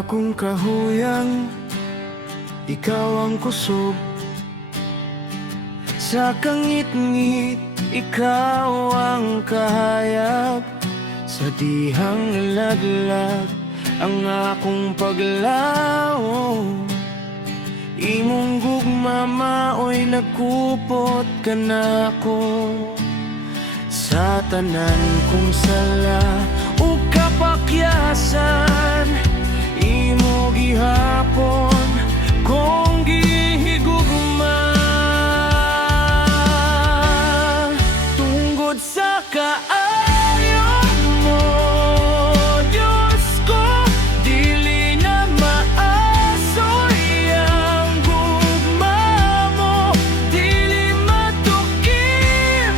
akong kahuyang, ikaw ang kusog. Sa kangit-ngit, ikaw ang kahayag. Sa dihang laglag, ang akong paglaom. Imong gugma maoy nagkupot ka na ko. Sa tanan kong sala o kapakyasan, imo gihapon kong gihigugma. Tungod sa kaayo mo, Diyos ko, dili na maasoy ang gugma mo. Dili matukip,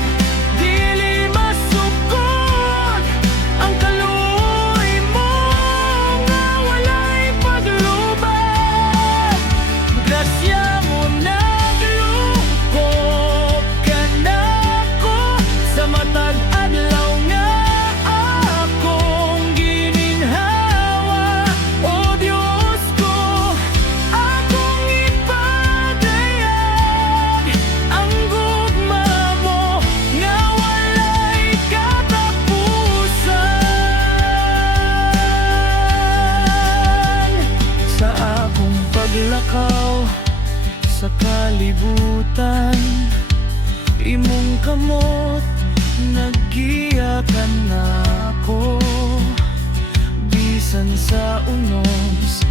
dili masukot ang kaluoy mo nga walay paglubad. Grasya mo naglukop ka na ko sa matag adlaw nga akong gininhawa. O Diyos ko, akong ipadayag ang gugma mo nga walay katapusan. Sa akong paglakaw sa kalibutan, imong kamot naggiyakan na ako. Bisan sa unos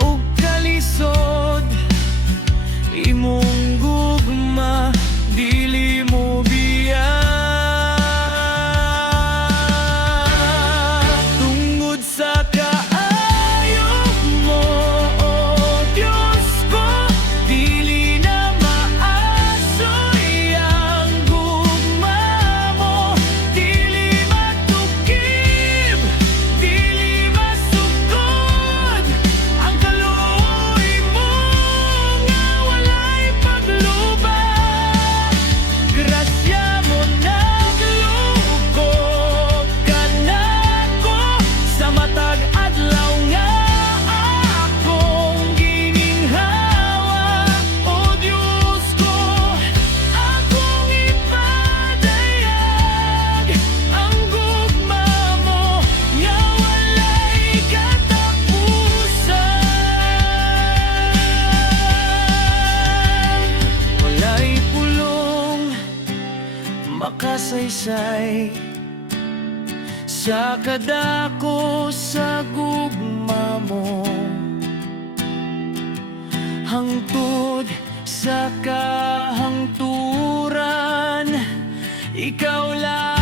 o kalisod, imong gugma dili mo biyak. Tungod sa kaayo mo, o Diyos ko, dili na maasoy ang gugma mo. Dili matukib, dili masukod ang kaluoy mo nga walay paglubad. Grasya mo naglukop ka na ko sa matag adlaw nga akong gininhawa. O Diyos ko, akong ipadayag ang gugma mo nga walay katapusan. Walay pulong makasaysay sa kadako sa gugma mo. Hangtod sa kahangturan, ikaw lang